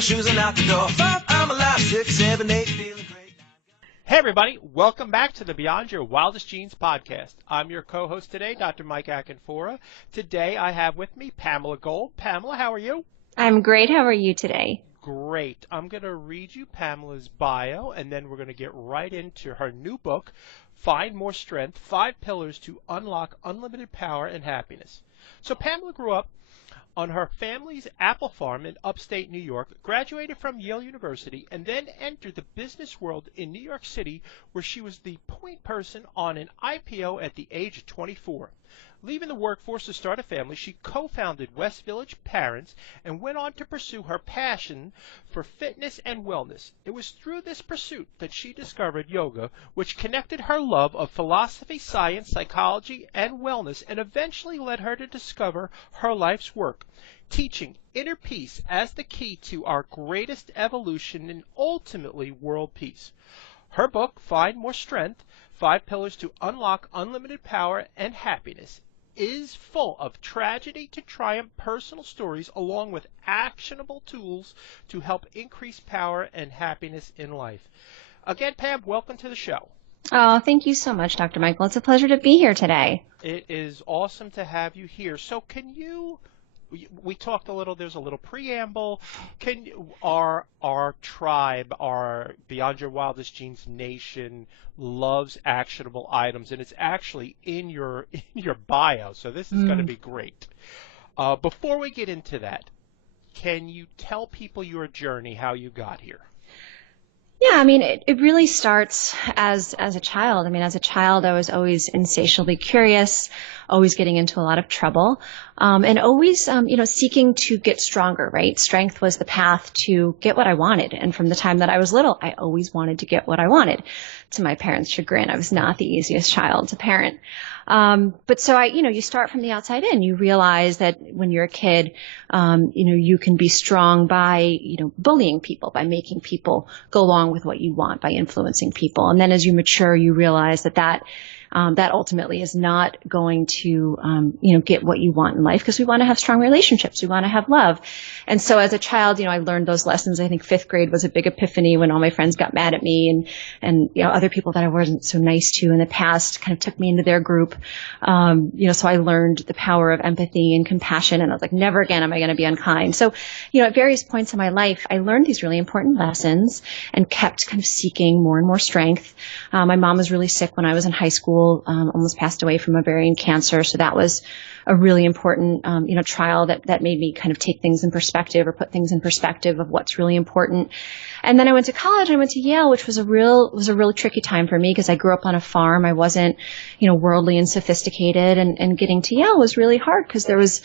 my shoes and out the door. 5, I'm alive. 6, 7, 8, feeling great. Hey everybody, welcome back to the Beyond Your Wildest Dreams podcast. I'm your co-host today, Dr. Mike Akinfora. Today I have with me Pamela Gold. Pamela, how are you? I'm great. How are you today? Great. I'm going to read you Pamela's bio, and then we're going to get right into her new book, Find More Strength, 5 Pillars to Unlock Unlimited Power and Happiness. So Pamela grew up on her family's apple farm in upstate New York, graduated from Yale University, and then entered the business world in New York City, where she was the point person on an IPO at the age of 24. Leaving the workforce to start a family, she co-founded West Village Parents and went on to pursue her passion for fitness and wellness. It was through this pursuit that she discovered yoga, which connected her love of philosophy, science, psychology, and wellness, and eventually led her to discover her life's work, teaching inner peace as the key to our greatest evolution and ultimately world peace. Her book, Find More Strength, 5 Pillars to Unlock Unlimited Power and Happiness, is full of tragedy to triumph personal stories along with actionable tools to help increase power and happiness in life. Again, Pam, welcome to the show. Oh, thank you so much, Dr. Michael. It's a pleasure to be here today. It is awesome to have you here. So can you, we talked a little, there's a little preamble. Can our tribe, our Beyond Your Wildest Dreams Nation loves actionable items, and it's actually in your bio, so this is going to be great. Before we get into that, can you tell people your journey, how you got here? Yeah, I mean, it really starts as a child. I mean, as a child, I was always insatiably curious, always getting into a lot of trouble, and always, seeking to get stronger, right? Strength was the path to get what I wanted. And from the time that I was little, I always wanted to get what I wanted. To my parents' chagrin, I was not the easiest child to parent. But so you start from the outside in. You realize that when you're a kid, you can be strong by, bullying people, by making people go along with what you want, by influencing people. And then as you mature, you realize that ultimately is not going to, get what you want in life, because we want to have strong relationships. We want to have love. And so as a child, I learned those lessons. I think 5th grade was a big epiphany when all my friends got mad at me and other people that I wasn't so nice to in the past kind of took me into their group. So I learned the power of empathy and compassion, and I was like, never again am I going to be unkind. So, at various points in my life, I learned these really important lessons and kept kind of seeking more and more strength. My mom was really sick when I was in high school, almost passed away from ovarian cancer. So that was a really important, trial that made me kind of take things in perspective, or put things in perspective of what's really important. And then I went to college. I went to Yale, which was a really tricky time for me, because I grew up on a farm. I wasn't, worldly and sophisticated, and getting to Yale was really hard because there was,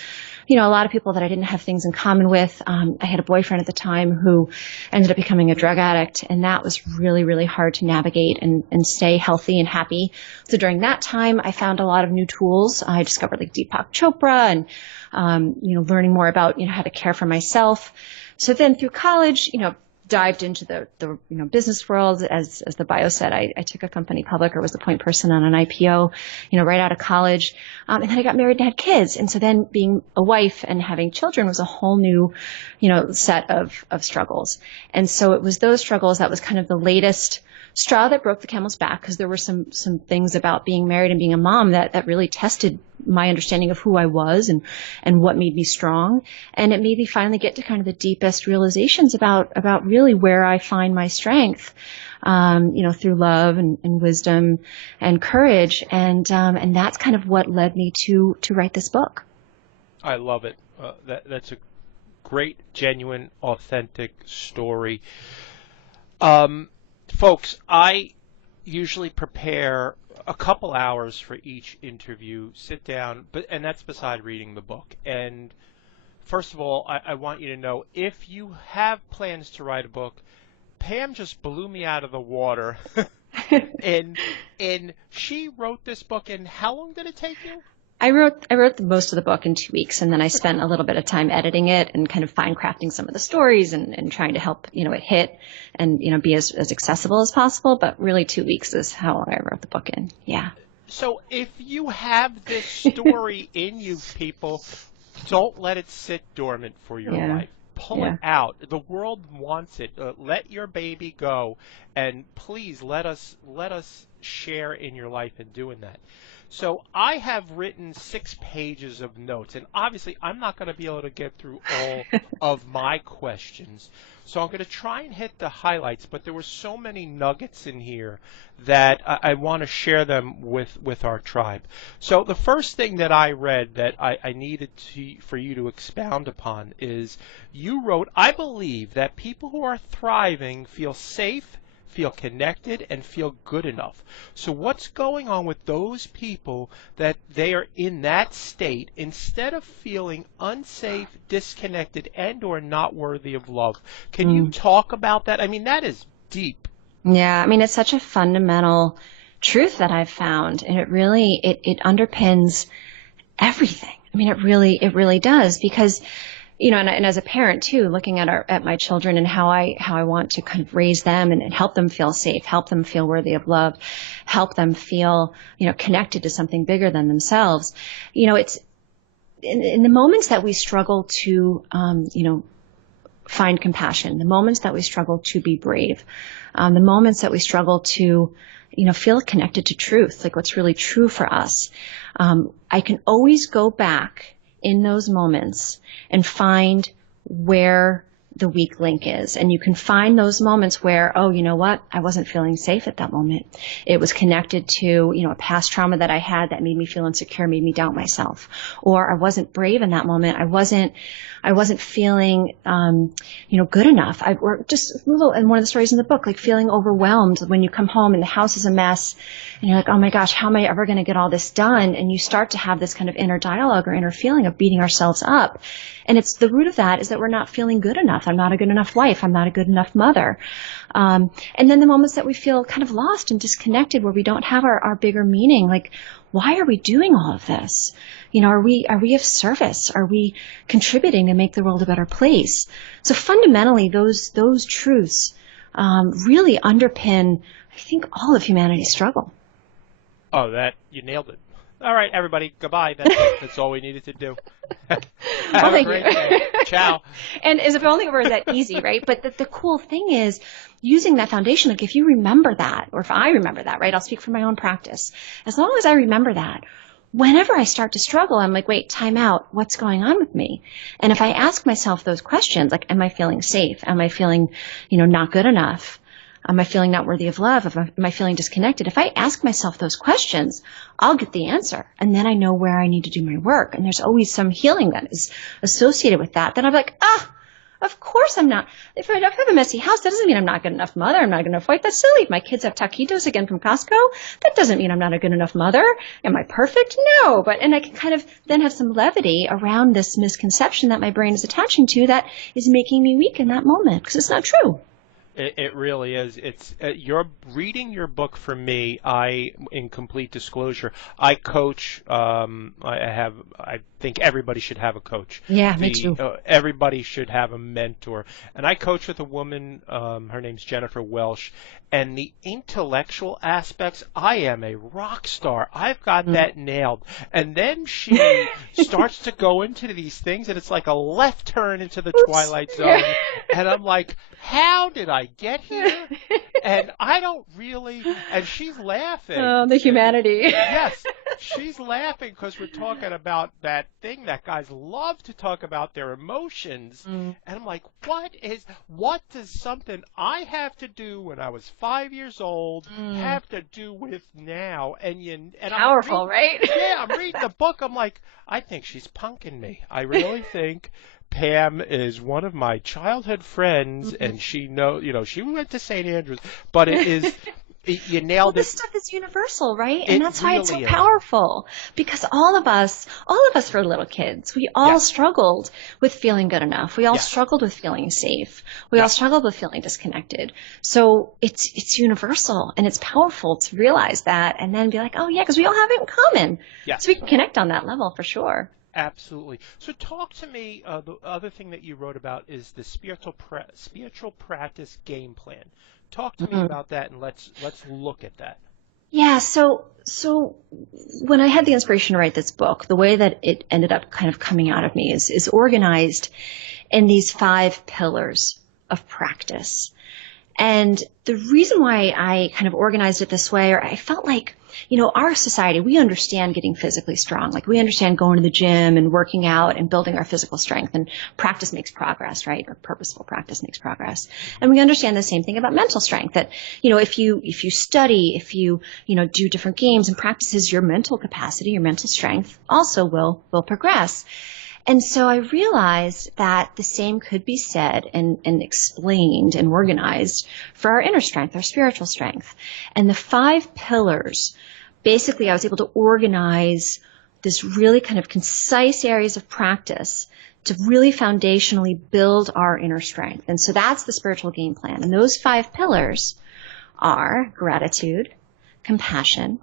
a lot of people that I didn't have things in common with. I had a boyfriend at the time who ended up becoming a drug addict, and that was really, really hard to navigate and stay healthy and happy. So during that time, I found a lot of new tools. I discovered like Deepak Chopra and, learning more about, how to care for myself. So then through college, dived into the business world. As the bio said, I took a company public, or was the point person on an IPO, right out of college. And then I got married and had kids. And so then being a wife and having children was a whole new, set of struggles. And so it was those struggles that was kind of the latest straw that broke the camel's back, because there were some things about being married and being a mom that really tested my understanding of who I was and what made me strong. And it made me finally get to kind of the deepest realizations about really where I find my strength, through love and wisdom and courage. And that's kind of what led me to write this book. I love it. That's a great, genuine, authentic story. Folks, I usually prepare a couple hours for each interview, sit down, and that's beside reading the book. And first of all, I want you to know, if you have plans to write a book, Pam just blew me out of the water. and she wrote this book, and how long did it take you? I wrote most of the book in 2 weeks, and then I spent a little bit of time editing it and kind of fine crafting some of the stories and trying to help, it hit and, be as accessible as possible. But really 2 weeks is how long I wrote the book in. Yeah. So if you have this story in you, people, don't let it sit dormant for your life. Pull it out. The world wants it. Let your baby go, and please let us share in your life in doing that. So I have written 6 pages of notes, and obviously I'm not going to be able to get through all of my questions. So I'm going to try and hit the highlights, but there were so many nuggets in here that I want to share them with our tribe. So the first thing that I read that I needed for you to expound upon is you wrote, I believe that people who are thriving feel safe, feel connected, and feel good enough. So what's going on with those people that they are in that state instead of feeling unsafe, disconnected, and or not worthy of love? Can you talk about that? I mean, that is deep. Yeah, I mean, it's such a fundamental truth that I've found, and it really, it underpins everything. I mean, it really does, because and as a parent too, looking at my children and how I want to kind of raise them and help them feel safe, help them feel worthy of love, help them feel, connected to something bigger than themselves. It's in the moments that we struggle to, find compassion, the moments that we struggle to be brave, the moments that we struggle to, feel connected to truth, like what's really true for us. I can always go back in those moments and find where the weak link is. And you can find those moments where, oh, you know what? I wasn't feeling safe at that moment. It was connected to, a past trauma that I had that made me feel insecure, made me doubt myself. Or I wasn't brave in that moment. I wasn't feeling, good enough. Or just a little, and one of the stories in the book, like feeling overwhelmed when you come home and the house is a mess and you're like, oh my gosh, how am I ever going to get all this done? And you start to have this kind of inner dialogue or inner feeling of beating ourselves up. And it's the root of that is that we're not feeling good enough. I'm not a good enough wife. I'm not a good enough mother. And then the moments that we feel kind of lost and disconnected, where we don't have our bigger meaning, like, why are we doing all of this? Are we of service? Are we contributing to make the world a better place? So fundamentally, those truths really underpin, I think, all of humanity's struggle. Oh, you nailed it. All right, everybody, goodbye. That's it. That's all we needed to do. Have a great day. Ciao. And as if only it were that easy, right? But the cool thing is using that foundation, like if you remember that, or if I remember that, right? I'll speak from my own practice. As long as I remember that, whenever I start to struggle, I'm like, wait, time out. What's going on with me? And if I ask myself those questions, like, am I feeling safe? Am I feeling, not good enough? Am I feeling not worthy of love? Am I feeling disconnected? If I ask myself those questions, I'll get the answer. And then I know where I need to do my work. And there's always some healing that is associated with that. Then I'm like, of course I'm not. If I have a messy house, that doesn't mean I'm not a good enough mother. I'm not a good enough wife. That's silly. If my kids have taquitos again from Costco, that doesn't mean I'm not a good enough mother. Am I perfect? No. And I can kind of then have some levity around this misconception that my brain is attaching to that is making me weak in that moment, because it's not true. It really is. It's you're reading your book for me. In complete disclosure, I coach. I think everybody should have a coach. Yeah, me too. Everybody should have a mentor. And I coach with a woman. Her name's Jennifer Welsh. And the intellectual aspects, I am a rock star. I've got that nailed. And then she starts to go into these things, and it's like a left turn into the Twilight Zone. And I'm like, how did I get here? And I don't really, and she's laughing. Oh, the humanity. Yes, she's laughing because we're talking about that thing that guys love to talk about, their emotions. And I'm like, what does something I have to do when I was 5 years old have to do with now? And powerful, right? Yeah, I'm reading the book. I'm like, I think she's punking me. I really think Pam is one of my childhood friends, and she she went to St. Andrews, but it is, you nailed it. This stuff is universal, right? And that's why it's so powerful, because all of us were little kids. We all struggled with feeling good enough. We all struggled with feeling safe. We all struggled with feeling disconnected. So it's universal, and it's powerful to realize that, and then be like, oh yeah, because we all have it in common. Yeah. So we can connect on that level for sure. Absolutely. So talk to me, the other thing that you wrote about is the spiritual practice game plan. Talk to me about that, and let's look at that. Yeah, so when I had the inspiration to write this book, the way that it ended up kind of coming out of me is organized in these 5 pillars of practice. And the reason why I kind of organized it this way, or I felt like, our society, we understand getting physically strong. Like we understand going to the gym and working out and building our physical strength, and practice makes progress, right? Or purposeful practice makes progress. And we understand the same thing about mental strength, that, if you study, if you, do different games and practices, your mental capacity, your mental strength also will progress. And so I realized that the same could be said and explained and organized for our inner strength, our spiritual strength. And the 5 pillars, basically I was able to organize this really kind of concise areas of practice to really foundationally build our inner strength. And so that's the spiritual game plan. And those 5 pillars are gratitude, compassion,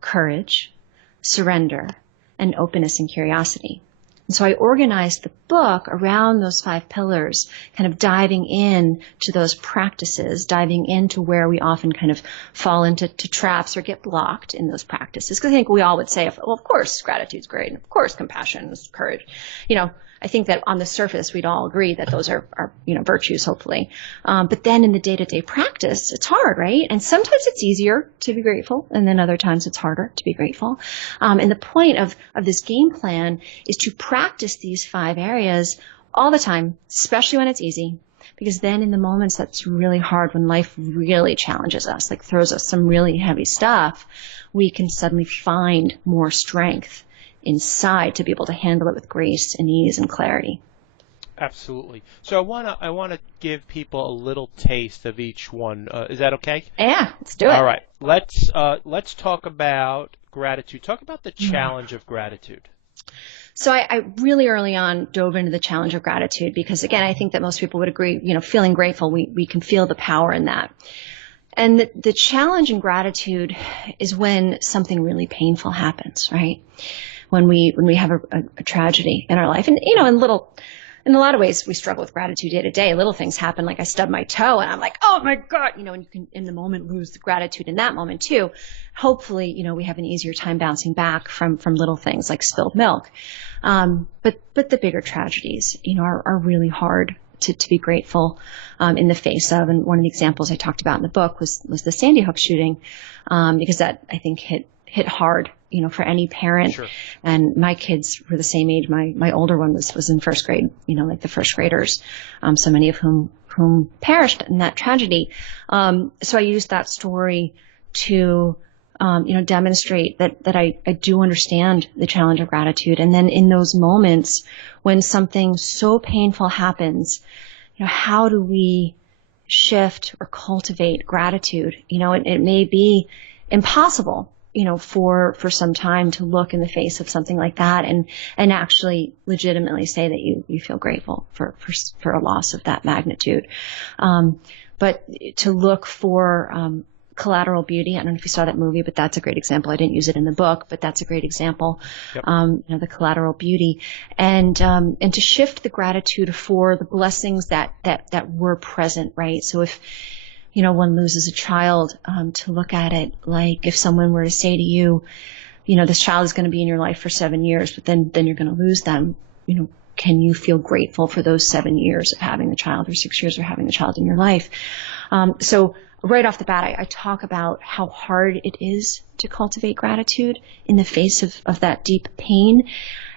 courage, surrender, and openness and curiosity. And so I organized the book around those 5 pillars, kind of diving in to those practices, diving into where we often kind of fall into traps or get blocked in those practices. Because I think we all would say, well, of course, gratitude's great, and of course, compassion is courage. I think that on the surface, we'd all agree that those are virtues, hopefully. But then in the day-to-day practice, it's hard, right? And sometimes it's easier to be grateful, and then other times it's harder to be grateful. And the point of this game plan is to practice these 5 areas all the time, especially when it's easy. Because then in the moments that's really hard, when life really challenges us, like throws us some really heavy stuff, we can suddenly find more strength inside to be able to handle it with grace and ease and clarity. Absolutely. So I want to give people a little taste of each one. Is that okay? Yeah, let's do it. All right. Let's talk about gratitude. Talk about the challenge of gratitude. So I really early on dove into the challenge of gratitude because, again, I think that most people would agree, feeling grateful, we can feel the power in that. And the challenge in gratitude is when something really painful happens, right? When we have a tragedy in our life. And, in a lot of ways, we struggle with gratitude day to day. Little things happen, like I stubbed my toe and I'm like, oh my God, and you can in the moment lose the gratitude in that moment too. Hopefully, we have an easier time bouncing back from little things like spilled milk. But the bigger tragedies, are really hard to be grateful in the face of. And one of the examples I talked about in the book was the Sandy Hook shooting, because that, I think, hit hard, for any parent. Sure. And my kids were the same age. My older one was in first grade, like the first graders, so many of whom perished in that tragedy. So I used that story to, demonstrate that I do understand the challenge of gratitude. And then in those moments when something so painful happens, how do we shift or cultivate gratitude? It may be impossible, for some time to look in the face of something like that and actually legitimately say that you feel grateful for a loss of that magnitude. But to look for, collateral beauty. I don't know if you saw that movie, but that's a great example. I didn't use it in the book, but that's a great example. Yep. The collateral beauty, and to shift the gratitude for the blessings that were present, right? So if, one loses a child, to look at it like if someone were to say to you, this child is going to be in your life for 7 years, but then you're going to lose them, can you feel grateful for those 7 years of having the child, or 6 years of having the child in your life? So right off the bat, I talk about how hard it is to cultivate gratitude in the face of that deep pain,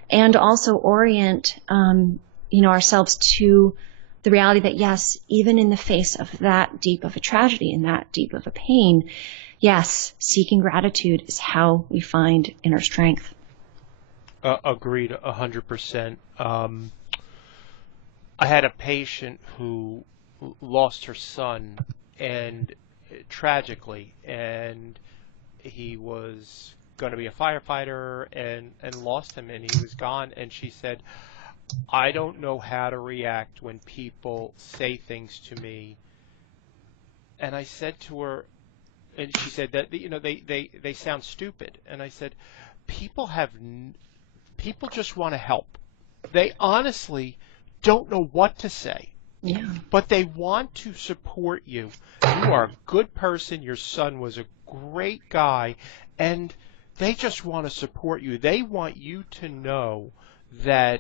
and also orient, ourselves to the reality that, yes, even in the face of that deep of a tragedy and that deep of a pain, yes, seeking gratitude is how we find inner strength. Agreed 100%. I had a patient who lost her son, and tragically, and he was going to be a firefighter and lost him, and he was gone. And she said, I don't know how to react when people say things to me. And I said to her, and she said that, they sound stupid. And I said, people just want to help. They honestly don't know what to say. Yeah. But they want to support you. You are a good person. Your son was a great guy. And they just want to support you. They want you to know that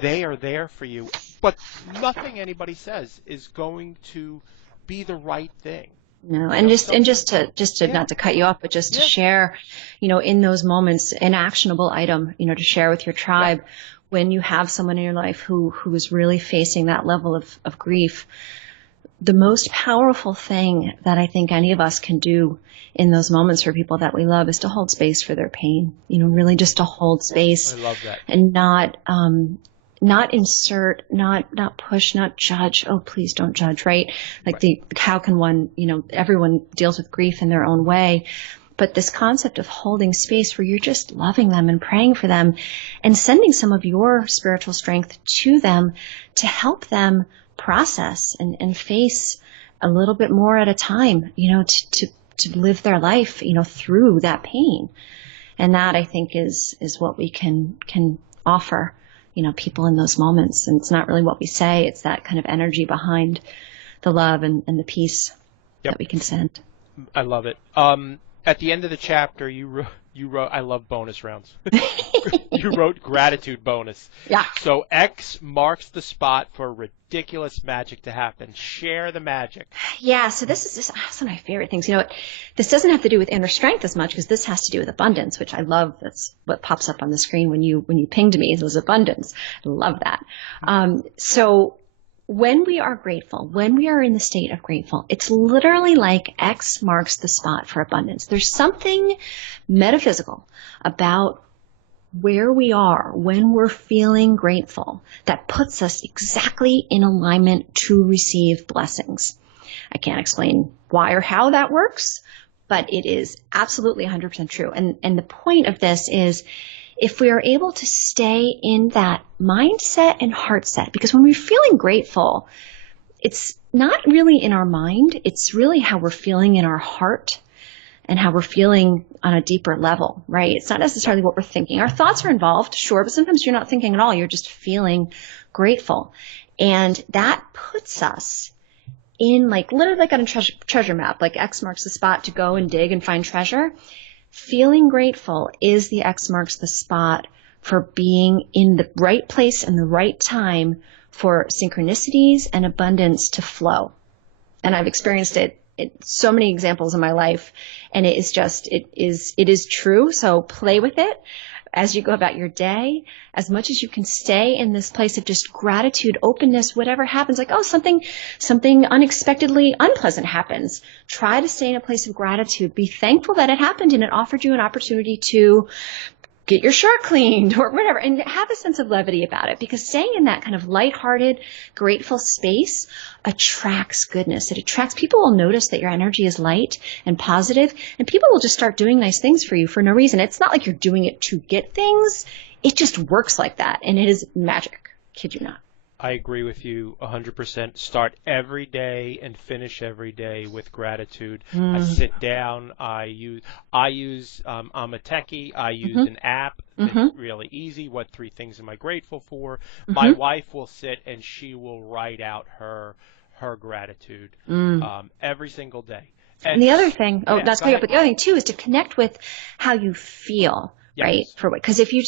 they are there for you. But nothing anybody says is going to be the right thing. No, and just to Yeah. not to cut you off, but just to share, in those moments, an actionable item, to share with your tribe when you have someone in your life who is really facing that level of grief. The most powerful thing that I think any of us can do in those moments for people that we love is to hold space for their pain, really just to hold space. I love that. And not insert, not push, not judge. Oh, please don't judge, right? Like how can one, everyone deals with grief in their own way. But this concept of holding space where you're just loving them and praying for them and sending some of your spiritual strength to them to help them process and face a little bit more at a time, to live their life, through that pain. And that, I think, is what we can offer, people in those moments. And it's not really what we say. It's that kind of energy behind the love and the peace that we can send. I love it. At the end of the chapter, you wrote, I love bonus rounds. You wrote gratitude bonus. Yeah. So X marks the spot for ridiculous magic to happen. Share the magic. Yeah. So this is one of my favorite things. This doesn't have to do with inner strength as much because this has to do with abundance, which I love. That's what pops up on the screen when you pinged me. It was abundance. I love that. So when we are grateful, when we are in the state of grateful, it's literally like X marks the spot for abundance. There's something metaphysical about where we are when we're feeling grateful that puts us exactly in alignment to receive blessings. I can't explain why or how that works, but it is absolutely 100% true. And the point of this is if we are able to stay in that mindset and heart set, because when we're feeling grateful, it's not really in our mind, it's really how we're feeling in our heart and how we're feeling on a deeper level, right? It's not necessarily what we're thinking. Our thoughts are involved, sure, but sometimes you're not thinking at all. You're just feeling grateful. And that puts us in literally like on a treasure map, like X marks the spot to go and dig and find treasure. Feeling grateful is the X marks the spot for being in the right place and the right time for synchronicities and abundance to flow. And I've experienced it so many examples in my life, and it is true. So play with it as you go about your day, as much as you can stay in this place of just gratitude, openness, whatever happens, like, oh, something unexpectedly unpleasant happens. Try to stay in a place of gratitude. Be thankful that it happened and it offered you an opportunity to get your shirt cleaned or whatever, and have a sense of levity about it, because staying in that kind of lighthearted, grateful space attracts goodness. It attracts, people will notice that your energy is light and positive, and people will just start doing nice things for you for no reason. It's not like you're doing it to get things. It just works like that, and it is magic. Kid you not. I agree with you 100%. Start every day and finish every day with gratitude. I sit down. I'm a techie. I use an app. It's really easy. What 3 things am I grateful for? My wife will sit and she will write out her gratitude every single day. And the other thing, but the other thing too is to connect with how you feel. Yes. Right? For what? Because if you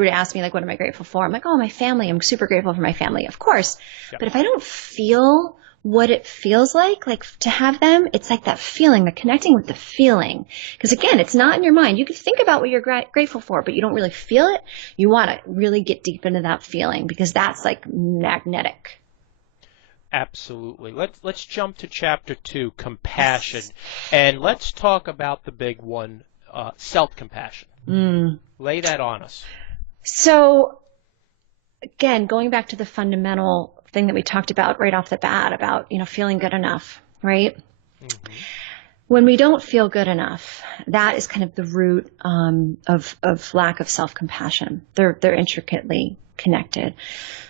were to ask me, what am I grateful for? I'm like, oh, my family. I'm super grateful for my family, of course. Yep. But if I don't feel what it feels like to have them, it's like that feeling, the connecting with the feeling. Because again, it's not in your mind. You can think about what you're grateful for, but you don't really feel it. You want to really get deep into that feeling, because that's like magnetic. Absolutely. Let's jump to chapter 2, compassion, and let's talk about the big one, self-compassion. Lay that on us. So, again, going back to the fundamental thing that we talked about right off the bat about, feeling good enough, right? Mm-hmm. When we don't feel good enough, that is kind of the root of lack of self-compassion. They're intricately connected.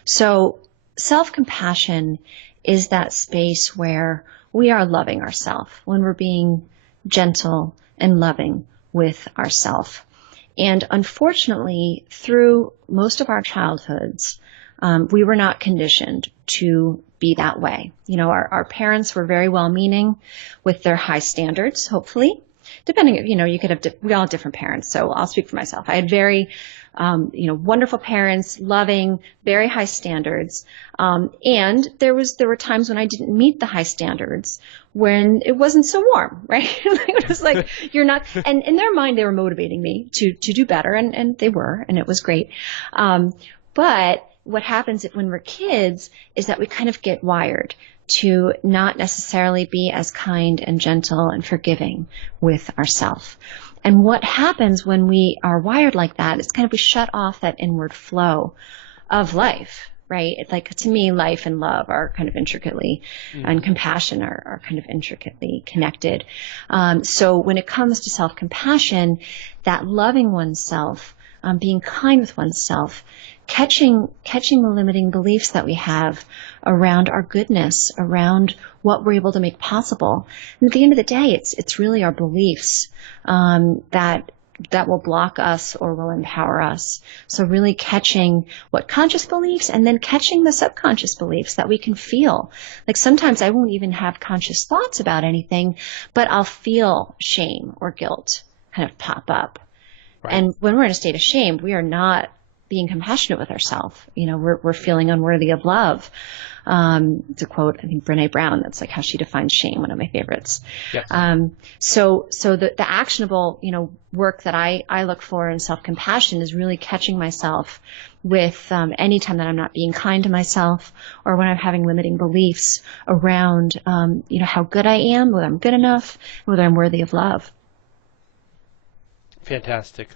So, self-compassion is that space where we are loving ourselves, when we're being gentle and loving with ourselves. And unfortunately, through most of our childhoods, we were not conditioned to be that way. Our parents were very well-meaning with their high standards, hopefully. Depending, we all have different parents, so I'll speak for myself. I had very wonderful parents, loving, very high standards. And there were times when I didn't meet the high standards when it wasn't so warm, right? It was like, you're not, and in their mind, they were motivating me to do better, and they were, and it was great. But what happens when we're kids is that we kind of get wired to not necessarily be as kind and gentle and forgiving with ourselves. And what happens when we are wired like that is kind of we shut off that inward flow of life, right? It's like, to me, life and love are kind of intricately, and compassion are kind of intricately connected. So when it comes to self-compassion, that loving oneself, being kind with oneself, catching the limiting beliefs that we have around our goodness, around what we're able to make possible. And at the end of the day, it's really our beliefs that will block us or will empower us. So really catching what conscious beliefs, and then catching the subconscious beliefs that we can feel. Like sometimes I won't even have conscious thoughts about anything, but I'll feel shame or guilt kind of pop up. Right. And when we're in a state of shame, we are not being compassionate with ourselves. We're feeling unworthy of love. To quote, I think, Brene Brown, that's like how she defines shame, one of my favorites. Yes. So the actionable, work that I look for in self-compassion is really catching myself with any time that I'm not being kind to myself, or when I'm having limiting beliefs around, how good I am, whether I'm good enough, whether I'm worthy of love. Fantastic.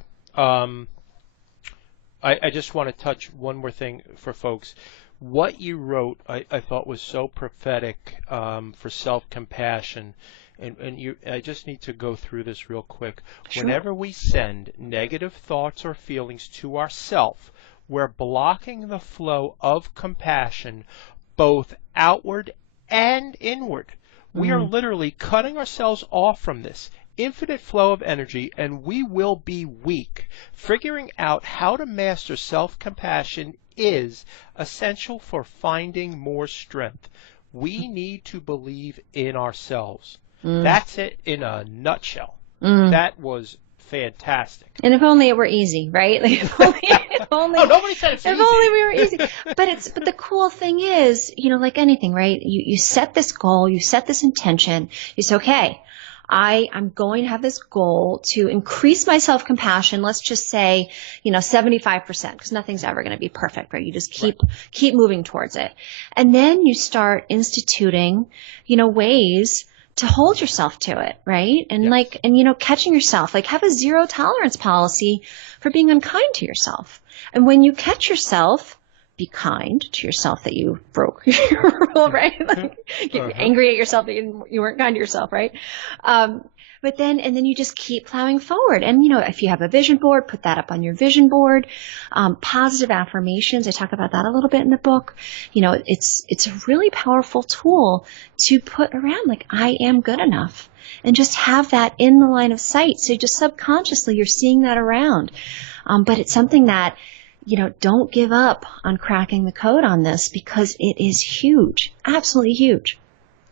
I just want to touch one more thing for folks. What you wrote, I thought, was so prophetic for self-compassion. And I just need to go through this real quick. Sure. Whenever we send negative thoughts or feelings to ourself, we're blocking the flow of compassion, both outward and inward. We are literally cutting ourselves off from this infinite flow of energy, and we will be weak. Figuring out how to master self-compassion is essential for finding more strength. We need to believe in ourselves. That's it in a nutshell. That was fantastic. And if only it were easy, right? Like if only, oh, nobody said it's easy. If only we were easy. But the cool thing is, like anything, right? You set this goal, you set this intention. You say, okay, I'm going to have this goal to increase my self-compassion. Let's just say, 75%, because nothing's ever going to be perfect, right? You just keep moving towards it. And then you start instituting, ways to hold yourself to it, right? And catching yourself, have a zero tolerance policy for being unkind to yourself. And when you catch yourself, be kind to yourself that you broke your rule, right? Get angry at yourself that you weren't kind to yourself, right? But then you just keep plowing forward. And, if you have a vision board, put that up on your vision board. Positive affirmations, I talk about that a little bit in the book. It's a really powerful tool to put around, I am good enough. And just have that in the line of sight. So just subconsciously, you're seeing that around. But it's something that, don't give up on cracking the code on this, because it is huge, absolutely huge.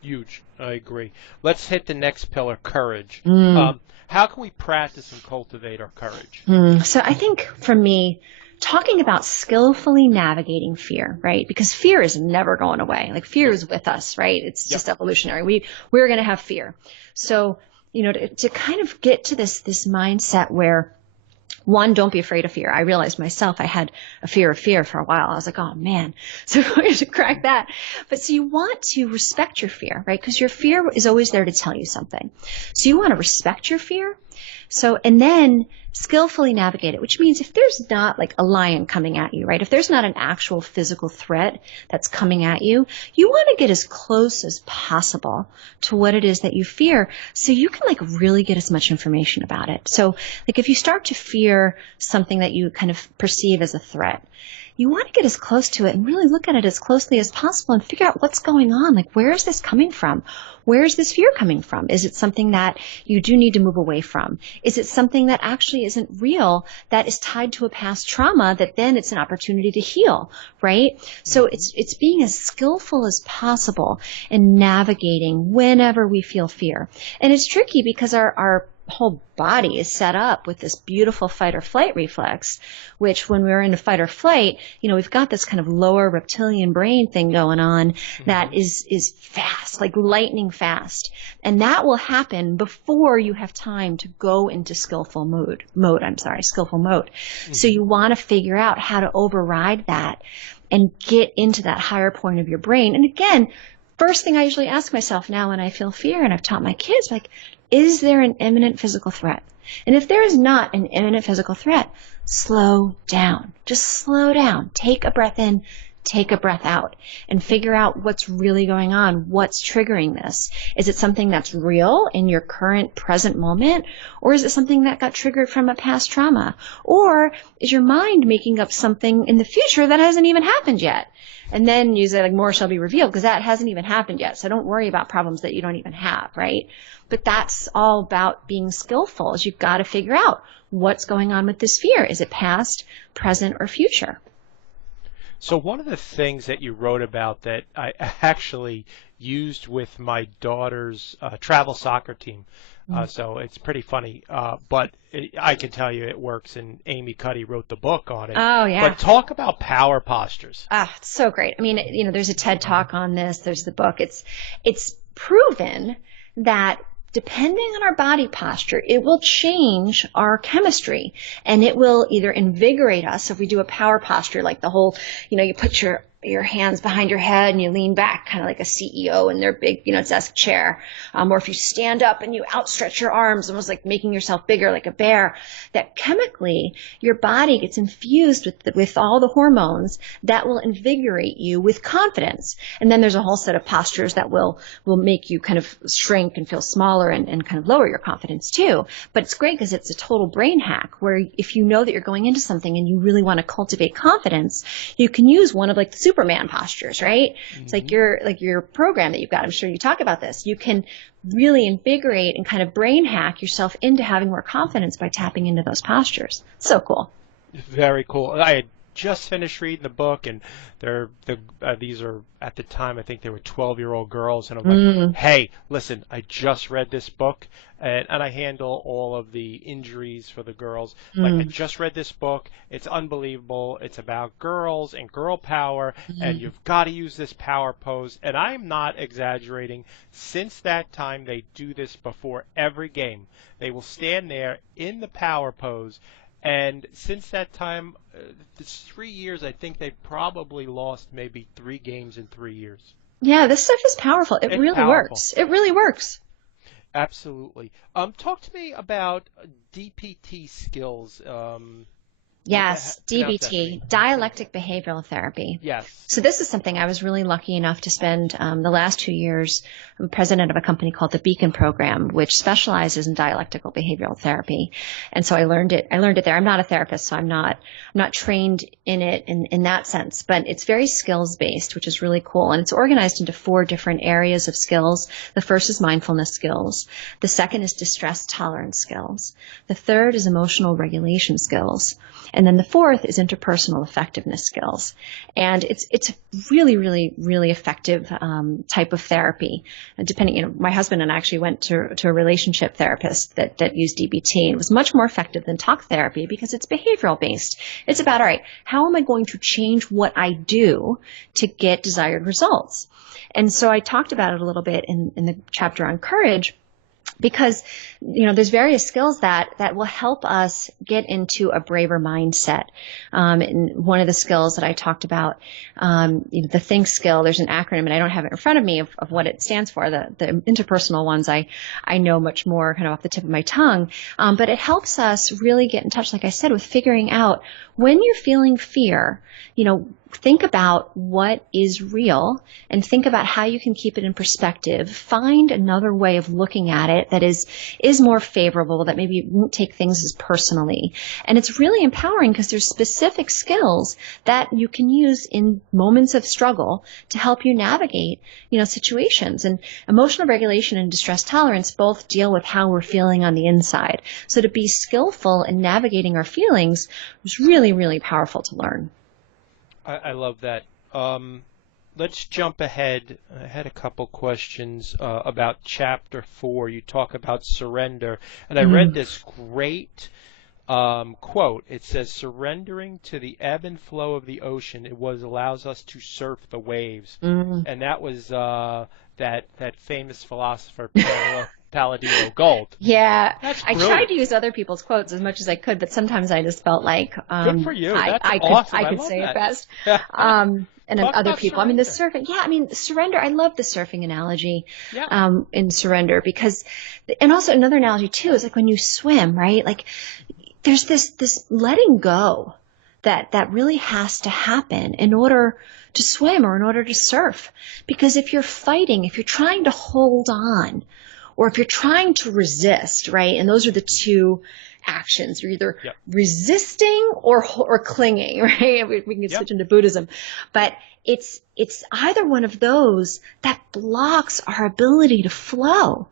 Huge. I agree. Let's hit the next pillar, courage. How can we practice and cultivate our courage? So I think for me, talking about skillfully navigating fear, right? Because fear is never going away. Fear is with us, right? It's just evolutionary. We're going to have fear. So, to kind of get to this mindset where, one, don't be afraid of fear. I realized myself I had a fear of fear for a while. I was like, oh man, so I should crack that. But so you want to respect your fear, right? Because your fear is always there to tell you something. So you want to respect your fear. So, and then skillfully navigate it, which means if there's not a lion coming at you, right? If there's not an actual physical threat that's coming at you, you want to get as close as possible to what it is that you fear, so you can really get as much information about it. So if you start to fear something that you kind of perceive as a threat, you want to get as close to it and really look at it as closely as possible and figure out what's going on. Where is this coming from? Where is this fear coming from? Is it something that you do need to move away from? Is it something that actually isn't real, that is tied to a past trauma, that then it's an opportunity to heal, right? So it's being as skillful as possible in navigating whenever we feel fear. And it's tricky because our whole body is set up with this beautiful fight or flight reflex, which when we're in a fight or flight, we've got this kind of lower reptilian brain thing going on that is fast, like lightning fast. And that will happen before you have time to go into skillful mode. So you want to figure out how to override that and get into that higher point of your brain. And again, first thing I usually ask myself now when I feel fear, and I've taught my kids, like, is there an imminent physical threat? And if there is not an imminent physical threat, slow down. Just slow down. Take a breath in, take a breath out, and figure out what's really going on. What's triggering this? Is it something that's real in your current present moment? Or is it something that got triggered from a past trauma? Or is your mind making up something in the future that hasn't even happened yet? And then you say, like, more shall be revealed, because that hasn't even happened yet. So don't worry about problems that you don't even have, right? But that's all about being skillful, is you've got to figure out what's going on with this fear. Is it past, present, or future? So one of the things that you wrote about that I actually used with my daughter's travel soccer team, so it's pretty funny, but I can tell you it works, and Amy Cuddy wrote the book on it. Oh, yeah. But talk about power postures. It's so great. I mean, there's a TED Talk on this. There's the book. It's proven that depending on our body posture, it will change our chemistry, and it will either invigorate us. So if we do a power posture, like the whole, you put your hands behind your head and you lean back, kind of like a CEO in their big, desk chair. Or if you stand up and you outstretch your arms, almost like making yourself bigger, like a bear, that chemically your body gets infused with all the hormones that will invigorate you with confidence. And then there's a whole set of postures that will make you kind of shrink and feel smaller and kind of lower your confidence too. But it's great because it's a total brain hack, where if you know that you're going into something and you really want to cultivate confidence, you can use one of like the Superman postures, right? It's like your program that you've got. I'm sure you talk about this. You can really invigorate and kind of brain hack yourself into having more confidence by tapping into those postures. So cool. Very cool. I had just finished reading the book, and these are, at the time, I think they were 12-year-old girls, and I'm like, hey, listen, I just read this book, and I handle all of the injuries for the girls. Like, I just read this book. It's unbelievable. It's about girls and girl power, and you've got to use this power pose. And I'm not exaggerating. Since that time, they do this before every game. They will stand there in the power pose. And since that time, it's 3 years, I think they probably lost maybe 3 games in 3 years. Yeah, this stuff is powerful. It really works. It really works. Absolutely. Talk to me about DPT skills. Yes, DBT, dialectic behavioral therapy. Yes. So this is something I was really lucky enough to spend the last 2 years. I'm president of a company called the Beacon Program, which specializes in dialectical behavioral therapy. And so I learned it there. I'm not a therapist, so I'm not trained in it in that sense, but it's very skills based, which is really cool. And it's organized into 4 different areas of skills. The first is mindfulness skills. The second is distress tolerance skills. The third is emotional regulation skills. And then the fourth is interpersonal effectiveness skills. And it's a really, really, really effective type of therapy. Depending, my husband and I actually went to a relationship therapist that used DBT. It was much more effective than talk therapy because it's behavioral based. It's about, all right, how am I going to change what I do to get desired results? And so I talked about it a little bit in the chapter on courage, because, there's various skills that will help us get into a braver mindset. And one of the skills that I talked about, the think skill, there's an acronym, and I don't have it in front of me of what it stands for. The interpersonal ones I know much more kind of off the tip of my tongue. But it helps us really get in touch, like I said, with figuring out when you're feeling fear, think about what is real and think about how you can keep it in perspective. Find another way of looking at it that is more favorable, that maybe won't take things as personally. And it's really empowering because there's specific skills that you can use in moments of struggle to help you navigate, situations. And emotional regulation and distress tolerance both deal with how we're feeling on the inside. So to be skillful in navigating our feelings was really, really powerful to learn. I love that. let's jump ahead. I had a couple questions about Chapter 4. You talk about surrender, and I read this great quote. It says, "Surrendering to the ebb and flow of the ocean, it allows us to surf the waves." And that was that famous philosopher Pamela Gold. Yeah, That's I brilliant. tried to use other people's quotes as much as I could, but sometimes I just felt like Good for you. That's I awesome. could love say that. it best. And then Talk other about people. I mean, the surrender. surfing. Yeah, I mean, surrender. I love the surfing analogy Yeah. in surrender because, and also another analogy too is like when you swim, right? Like there's this letting go that really has to happen in order to swim or in order to surf. Because if you're fighting, if you're trying to hold on, or if you're trying to resist, right? And those are the two actions. You're either resisting or clinging, right? We can switch into Buddhism. But it's either one of those that blocks our ability to flow.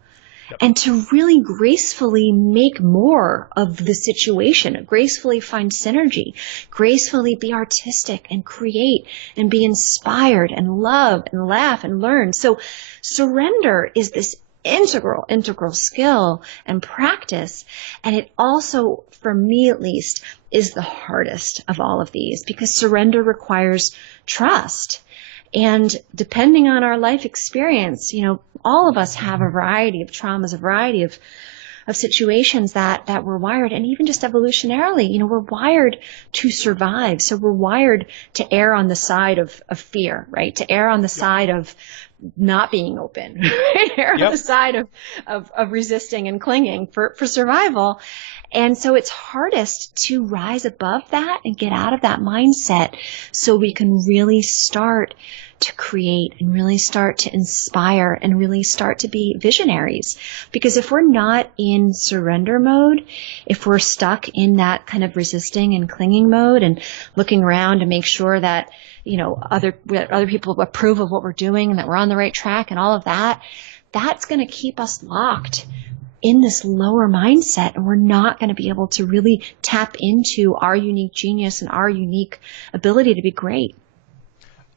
And to really gracefully make more of the situation, gracefully find synergy, gracefully be artistic and create and be inspired and love and laugh and learn. So surrender is this integral skill and practice. And it also, for me at least, is the hardest of all of these because surrender requires trust. And depending on our life experience, you know, all of us have a variety of traumas, a variety of situations that we're wired, and even just evolutionarily, you know, we're wired to survive. So we're wired to err on the side of fear, right? To err on the side of not being open, right? Err on the side of resisting and clinging for survival. And so it's hardest to rise above that and get out of that mindset so we can really start to create and really start to inspire and really start to be visionaries. Because if we're not in surrender mode, if we're stuck in that kind of resisting and clinging mode and looking around to make sure that, you know, other people approve of what we're doing and that we're on the right track and all of that, that's going to keep us locked in this lower mindset, and we're not going to be able to really tap into our unique genius and our unique ability to be great.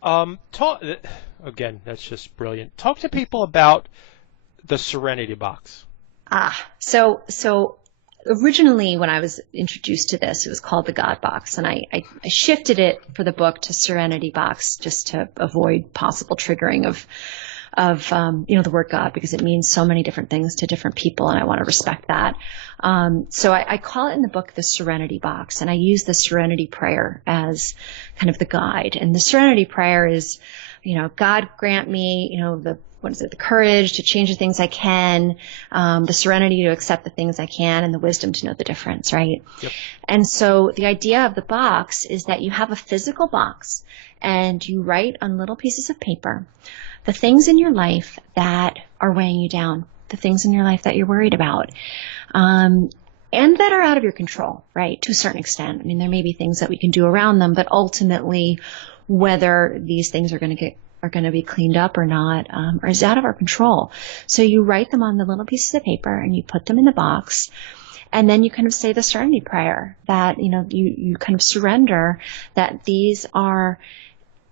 Again, that's just brilliant. Talk to people about the Serenity box. So originally when I was introduced to this, it was called the God box, and I shifted it for the book to Serenity box just to avoid possible triggering of the word God, because it means so many different things to different people, and I want to respect that. So I call it in the book the Serenity box, and I use the Serenity prayer as kind of the guide. And the Serenity prayer is, you know, God grant me, you know, the courage to change the things I can, the serenity to accept the things I can, and the wisdom to know the difference, right? Yep. And so the idea of the box is that you have a physical box, and you write on little pieces of paper the things in your life that are weighing you down, the things in your life that you're worried about, and that are out of your control, right, to a certain extent. I mean, there may be things that we can do around them, but ultimately, whether these things are going to be cleaned up or not, or is out of our control. So you write them on the little pieces of paper and you put them in the box, and then you kind of say the Serenity prayer that, you know, you kind of surrender that these are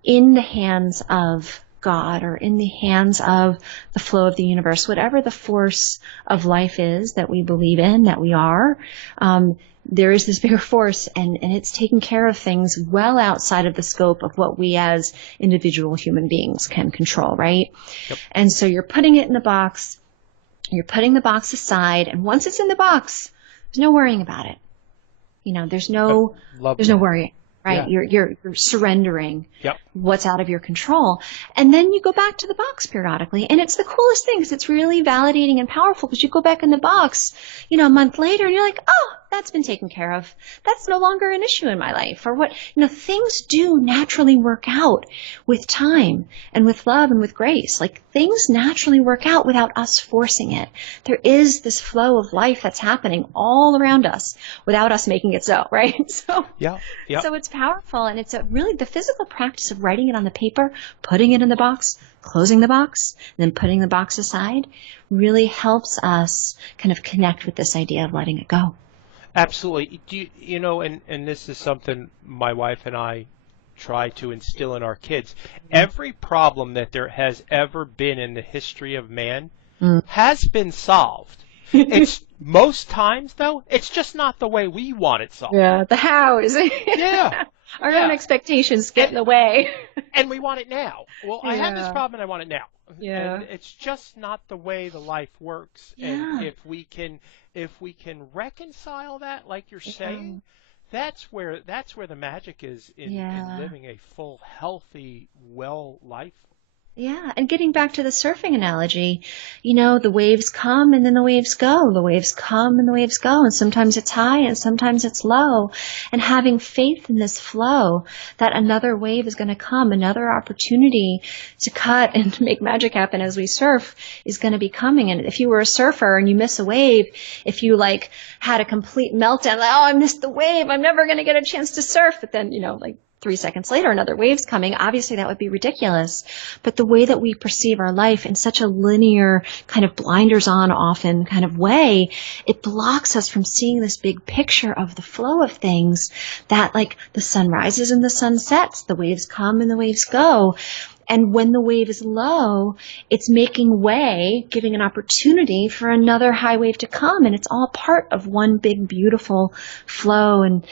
in the hands of God or in the hands of the flow of the universe, whatever the force of life is that we believe in, that we are. There is this bigger force, and it's taking care of things well outside of the scope of what we as individual human beings can control, right? Yep. And so you're putting it in the box, you're putting the box aside, and once it's in the box, there's no worrying about it. You know, there's no worrying, right? Yeah. You're surrendering Yep. what's out of your control. And then you go back to the box periodically. And it's the coolest thing because it's really validating and powerful because you go back in the box, you know, a month later and you're like, oh, that's been taken care of. That's no longer an issue in my life. Or what, you know, things do naturally work out with time and with love and with grace. Like things naturally work out without us forcing it. There is this flow of life that's happening all around us without us making it so, right? So, so it's powerful, and it's really the physical practice of writing it on the paper, putting it in the box, closing the box, and then putting the box aside really helps us kind of connect with this idea of letting it go. Absolutely. You know, and this is something my wife and I try to instill in our kids. Every problem that there has ever been in the history of man has been solved. It's most times, though, it's just not the way we want it solved. Yeah, the hows. Yeah. Our own expectations get in the way. And we want it now. Well, I have this problem and I want it now. Yeah. And it's just not the way the life works. Yeah. And if we can reconcile that, like you're saying, that's where the magic is in living a full, healthy, well life. Yeah, and getting back to the surfing analogy, the waves come and then the waves go. The waves come and the waves go. And sometimes it's high and sometimes it's low. And having faith in this flow that another wave is going to come, another opportunity to cut and to make magic happen as we surf is going to be coming. And if you were a surfer and you miss a wave, if you had a complete meltdown, I missed the wave, I'm never going to get a chance to surf. But then, 3 seconds later, another wave's coming. Obviously, that would be ridiculous. But the way that we perceive our life in such a linear, kind of blinders on often kind of way, it blocks us from seeing this big picture of the flow of things that the sun rises and the sun sets, the waves come and the waves go. And when the wave is low, it's making way, giving an opportunity for another high wave to come. And it's all part of one big, beautiful flow and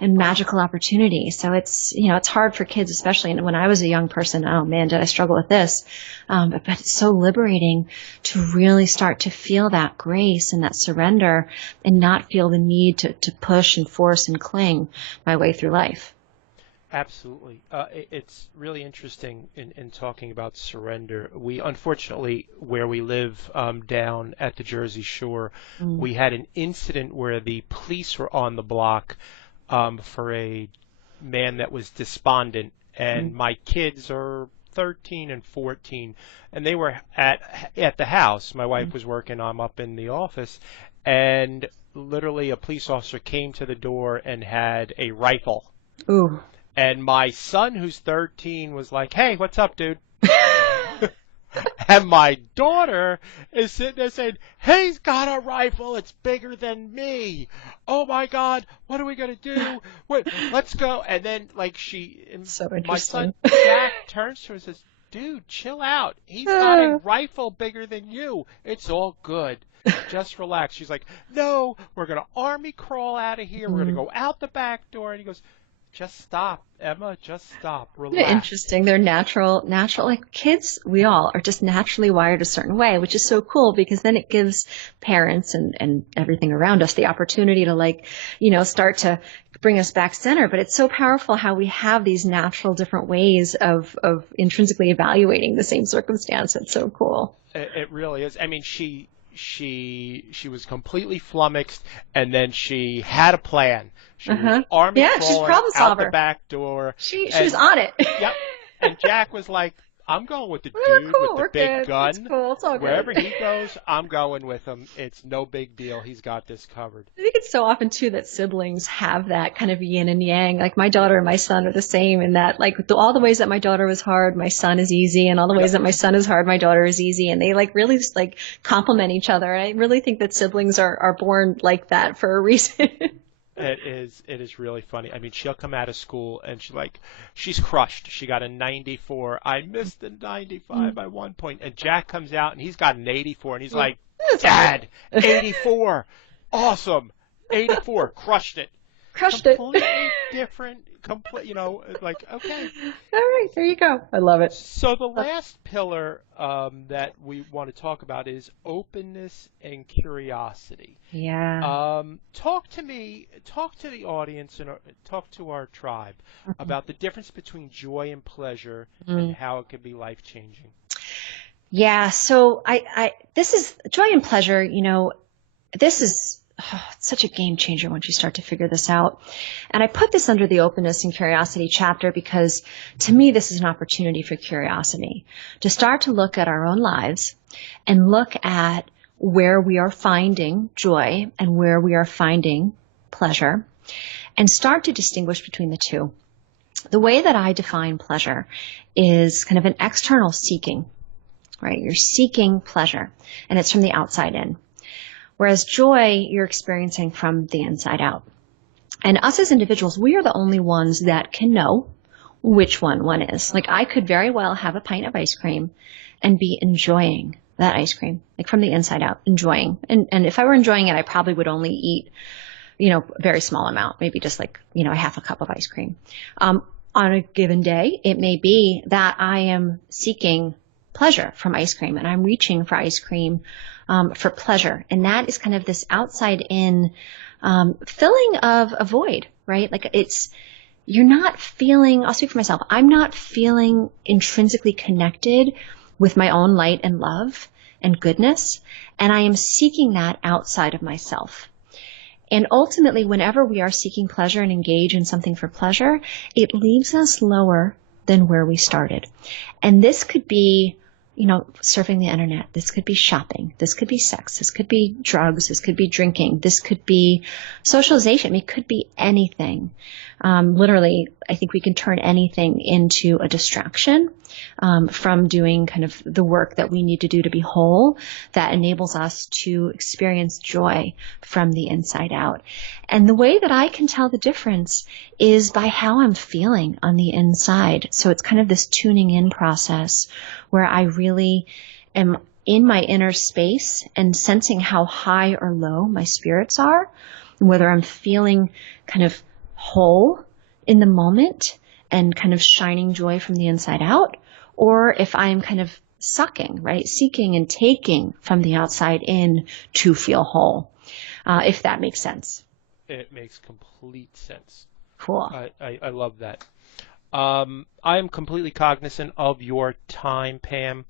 magical opportunity. So it's hard for kids, especially. And when I was a young person, oh man, did I struggle with this. But it's so liberating to really start to feel that grace and that surrender and not feel the need to push and force and cling my way through life. Absolutely. It's really interesting in talking about surrender. We, unfortunately, where we live down at the Jersey Shore, we had an incident where the police were on the block for a man that was despondent, and my kids are 13 and 14, and they were at the house. My wife was working, I'm up in the office, and literally a police officer came to the door and had a rifle. Ooh. And my son, who's 13, was like, "Hey, what's up, dude?" And my daughter is sitting there saying, "He's got a rifle. It's bigger than me. Oh, my God. What are we going to do? Wait, let's go." And then, So interesting. My son, Jack, turns to her and says, "Dude, chill out. He's got a rifle bigger than you. It's all good. Just relax." She's like, "No, we're going to army crawl out of here. We're going to go out the back door." And he goes, "Just stop, Emma. Just stop. Relax." Interesting. They're natural, kids, we all are just naturally wired a certain way, which is so cool because then it gives parents and everything around us the opportunity to start to bring us back center. But it's so powerful how we have these natural different ways of intrinsically evaluating the same circumstance. It's so cool. It really is. I mean, she was completely flummoxed, and then she had a plan. She was army crawling out the back door. She was on it. Yep. And Jack was like, "I'm going with the dude with the big gun. It's cool. It's all Wherever good. he goes, I'm going with him. It's no big deal. He's got this covered." I think it's so often, too, that siblings have that kind of yin and yang. Like my daughter and my son are the same in that, all the ways that my daughter was hard, my son is easy, and all the ways that my son is hard, my daughter is easy. And they really complement each other. And I really think that siblings are born like that for a reason. It is really funny. I mean, she'll come out of school and she's crushed. She got a 94. I missed the 95 by 1 point. And Jack comes out and he's got an 84, and he's like, "Dad, 84. Awesome. 84. Crushed it." Completely different, okay. All right, there you go. I love it. So the last pillar that we want to talk about is openness and curiosity. Yeah. Talk to the audience and talk to our tribe about the difference between joy and pleasure and how it can be life-changing. Yeah. So this is joy and pleasure. This is it's such a game changer once you start to figure this out. And I put this under the openness and curiosity chapter because to me, this is an opportunity for curiosity to start to look at our own lives and look at where we are finding joy and where we are finding pleasure and start to distinguish between the two. The way that I define pleasure is kind of an external seeking, right? You're seeking pleasure and it's from the outside in. Whereas joy, you're experiencing from the inside out. And us as individuals, we are the only ones that can know which one is. Like, I could very well have a pint of ice cream and be enjoying that ice cream, like from the inside out, enjoying. And if I were enjoying it, I probably would only eat, a very small amount, maybe just like, a half a cup of ice cream. On a given day, it may be that I am seeking pleasure from ice cream and I'm reaching for ice cream for pleasure. And that is kind of this outside in filling of a void, right? Like you're not feeling, I'll speak for myself, I'm not feeling intrinsically connected with my own light and love and goodness. And I am seeking that outside of myself. And ultimately, whenever we are seeking pleasure and engage in something for pleasure, it leaves us lower than where we started. And this could be, surfing the internet. This could be shopping. This could be sex. This could be drugs. This could be drinking. This could be socialization. It could be anything. Literally, I think we can turn anything into a distraction from doing kind of the work that we need to do to be whole that enables us to experience joy from the inside out. And the way that I can tell the difference is by how I'm feeling on the inside. So it's kind of this tuning in process where I really am in my inner space and sensing how high or low my spirits are, and whether I'm feeling kind of whole in the moment and kind of shining joy from the inside out, or if I'm kind of sucking, right? Seeking and taking from the outside in to feel whole, if that makes sense. It makes complete sense. Cool. I love that. I am completely cognizant of your time, Pam.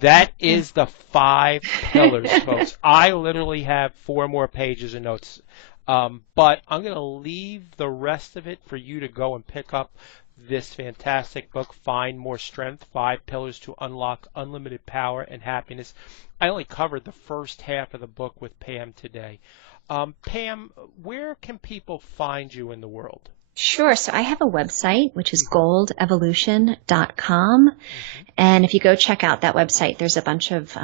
That is the 5 pillars, folks. I literally have 4 more pages of notes. But I'm going to leave the rest of it for you to go and pick up this fantastic book, Find More Strength, 5 Pillars to Unlock Unlimited Power and Happiness. I only covered the first half of the book with Pam today. Pam, where can people find you in the world? Sure. So I have a website, which is goldevolution.com. And if you go check out that website, there's a bunch of,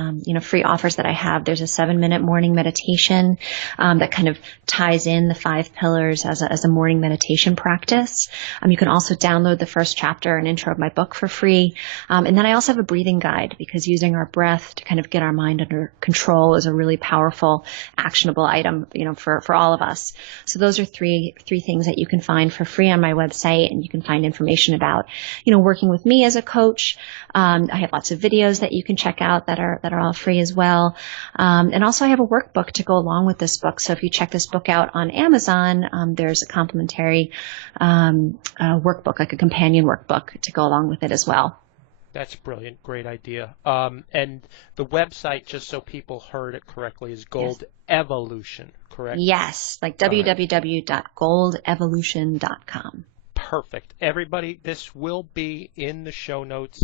free offers that I have. There's a 7-minute morning meditation, that kind of ties in the 5 pillars as a morning meditation practice. You can also download the first chapter and intro of my book for free. And then I also have a breathing guide, because using our breath to kind of get our mind under control is a really powerful, actionable item, for all of us. So those are three things that you can find for free on my website, and you can find information about, working with me as a coach. I have lots of videos that you can check out that are all free as well. And also I have a workbook to go along with this book. So if you check this book out on Amazon, there's a complimentary workbook, like a companion workbook to go along with it as well. That's brilliant. Great idea. And the website, just so people heard it correctly, is Gold Evolution, correct? Yes, like www.goldevolution.com. Perfect. Everybody, this will be in the show notes.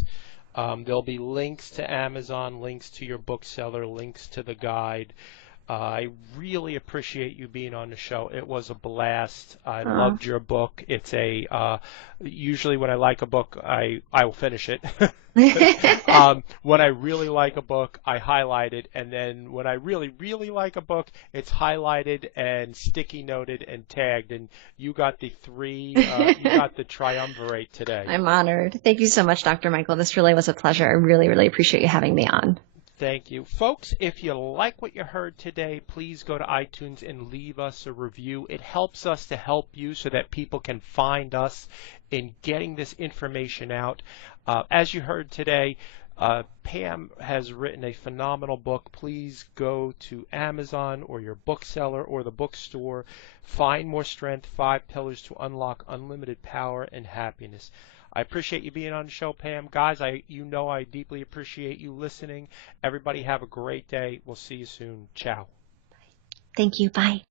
There'll be links to Amazon, links to your bookseller, links to the guide. I really appreciate you being on the show. It was a blast. I loved your book. It's usually when I like a book, I will finish it. When I really like a book, I highlight it, and then when I really, really like a book, it's highlighted and sticky noted and tagged. And you got the triumvirate today. I'm honored. Thank you so much, Dr. Michael. This really was a pleasure. I really, really appreciate you having me on. Thank you. Folks, if you like what you heard today, please go to iTunes and leave us a review. It helps us to help you so that people can find us in getting this information out. As you heard today, Pam has written a phenomenal book. Please go to Amazon or your bookseller or the bookstore. Find More Strength, 5 Pillars to Unlock Unlimited Power and Happiness. I appreciate you being on the show, Pam. Guys, I deeply appreciate you listening. Everybody have a great day. We'll see you soon. Ciao. Thank you. Bye.